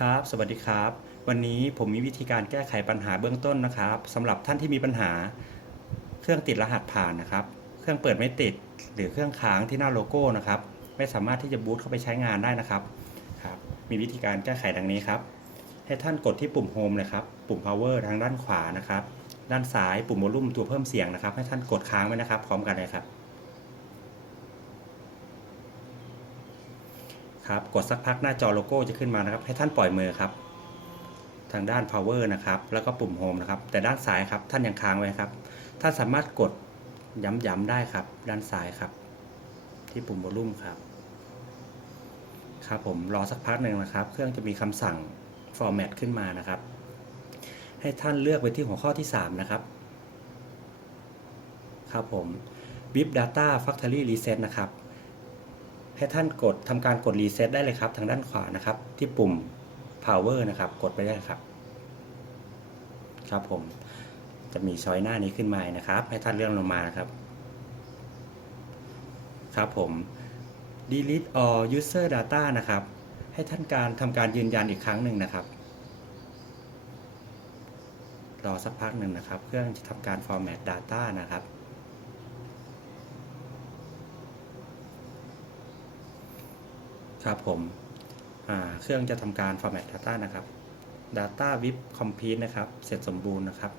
ครับ สวัสดีครับ วันนี้ผมมีวิธีการแก้ไขปัญหาเบื้องต้นนะครับสำหรับท่านที่มีปัญหา เครื่องติดรหัสผ่านนะครับ เครื่องเปิดไม่ติด หรือเครื่องค้างที่หน้าโลโก้นะครับ ไม่สามารถที่จะบูตเข้าไปใช้งานได้นะครับครับ มีวิธีการแก้ไขดังนี้ครับ ให้ท่านกดที่ปุ่ม Home เลยครับ ปุ่ม Power ทางด้านขวานะครับ ด้านซ้ายปุ่ม Volume ตัวเพิ่มเสียงนะครับ ให้ท่านกดค้างไว้นะครับ พร้อมกันเลยครับ ครับกดสักพักหน้าจอโลโก้จะขึ้นมานะครับ ให้ท่านปล่อยมือครับ ทางด้าน power นะครับ แล้วก็ปุ่ม home นะครับ แต่ด้านซ้ายครับ ท่านยังค้างไว้ครับ ท่านสามารถกดย้ำๆได้ครับ ด้านซ้ายครับ ที่ปุ่ม volume ครับ ครับผมรอสักพักหนึ่งนะครับ เครื่องจะมีคำสั่ง format ขึ้นมานะครับ ให้ท่านเลือกไปที่หัวข้อที่ 3 นะครับ ครับผม Bip Data Factory Reset นะครับ ให้ท่านกดทำการกดรีเซ็ตได้เลยครับ ทางด้านขวานะครับ ที่ปุ่ม power นะครับ กดไปได้ครับ ครับผม จะมีช้อยหน้านี้ขึ้นมานะครับ ให้ท่านเลื่อนลงมานะครับ ครับผม delete all user data นะครับ ให้ท่านการทำการยืนยันอีกครั้งหนึ่งนะครับ รอสักพักหนึ่งนะครับ เครื่องจะทำการ format data นะครับ ครับผมเครื่องจะทำการ format data นะครับ data with complete นะครับ เสร็จสมบูรณ์นะครับ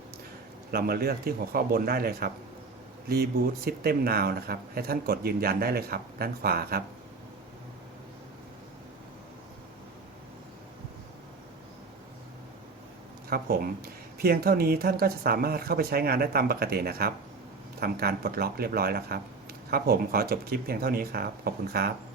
เรามาเลือกที่หัวข้อบนได้เลยครับ reboot system now นะครับ ให้ท่านกดยืนยันได้เลยครับ ด้านขวาครับ ครับผม เพียงเท่านี้ท่านก็จะสามารถเข้าไปใช้งานได้ตามปกตินะครับทำการปลดล็อกเรียบร้อยแล้วครับ ครับผมขอจบคลิปเพียงเท่านี้ครับ ขอบคุณครับ